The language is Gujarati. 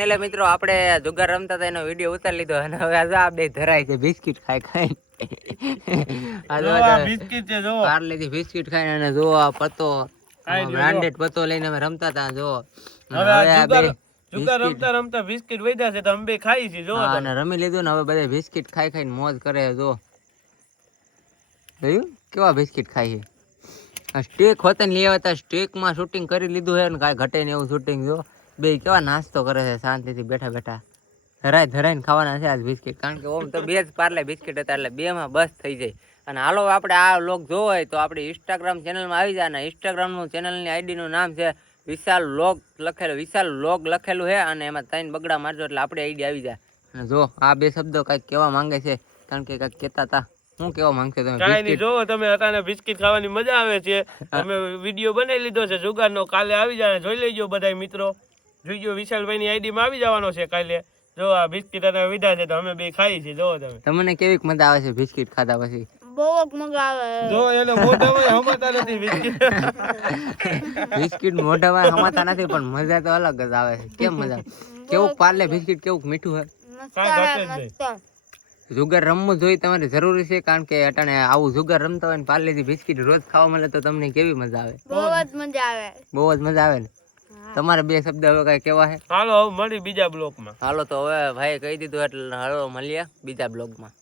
એટલે મિત્રો આપણે જુગાર રમતા હતા એનો વિડીયો ઉતારી લીધો અને હવે આ બે ધરાય છે બિસ્કિટ ખાઈ બિસ્કિટ છે જો પાર્લેથી બિસ્કિટ ખાઈને અને જો આ પત્તો બ્રાન્ડેડ પત્તો લઈને અમે રમતા હતા જો હવે જુગાર રમતા રમતા બિસ્કિટ વધ્યા છે તો અમે બે ખાઈ છે જો અને રમી લીધું ને હવે બધા બિસ્કિટ ખાઈ ખાઈને મોજ કરે જો જોયું કેવા બિસ્કિટ ખાઈ છે સ્ટેક હોતે ને લેવા હતા સ્ટેક માં શૂટિંગ કરી લીધું છે ને કાંઈ ઘટે ને એવું શૂટિંગ જો બે કેવા નાસ્તો કરે છે શાંતિથી બેઠા બેઠા ધરાઈને ખાવાના છે આજ બિસ્કિટ કારણ કે ઓમ તો બે જ પાર્લે બિસ્કિટ હતા એટલે બે માં બસ થઈ જાય અને હાલો આપણે આ વ્લોગ જોવો હોય તો આપણી ઇન્સ્ટાગ્રામ ચેનલમાં આવી જાય ને ઇન્સ્ટાગ્રામનું ચેનલની આઈડીનું નામ છે વિશાલ વ્લોગ લખેલું છે અને એમાં 3 બગડા મારજો એટલે આપણી આઈડી આવી જાય અને જો આ બે શબ્દો કંઈક કહેવા માંગે છે કારણ કે કંઈક કહેતા હતા શું કેવા માંગશો તમે કાંઈ નહીં જોવો તમે અટાણે બિસ્કિટ ખાવાની મજા આવે છે અમે વિડીયો બનાવી લીધો છે જુગારનો કાલે આવી જાય જોઈ લેજો બધા મિત્રો જોઈજો વિશાલભાઈ ની આઈડી માં આવી જવાનો છે કાલે જો આ બિસ્કિટ અને વિધા છે તો અમે બે ખાઈ છીએ જોવો તમે તમને કેવી મજા આવે છે બિસ્કિટ ખાધા પછી બહુ જ મજા આવે જો એને મોઢામાં હમાતા નથી બિસ્કિટ બિસ્કિટ મોઢામાં હમાતા નથી પણ મજા તો અલગ જ આવે છે કેમ મજા કેવું પાર્લે બિસ્કિટ કેવું મીઠું છે જુગાર રમવું જોઈએ તમારે જરૂરી છે કારણ કે અટાણે આવું જુગાર રમતા હોય ને પાર્લેથી બિસ્કિટ રોજ ખાવા મળે તો તમને કેવી મજા આવે બહુ જ મજા આવે ને તમારે બે શબ્દ હવે કઈ કેવા છે હાલો હવે મળી બીજા બ્લોકમાં હાલો તો હવે ભાઈ કહી દીધું એટલે હાલો મળીએ બીજા બ્લોગમાં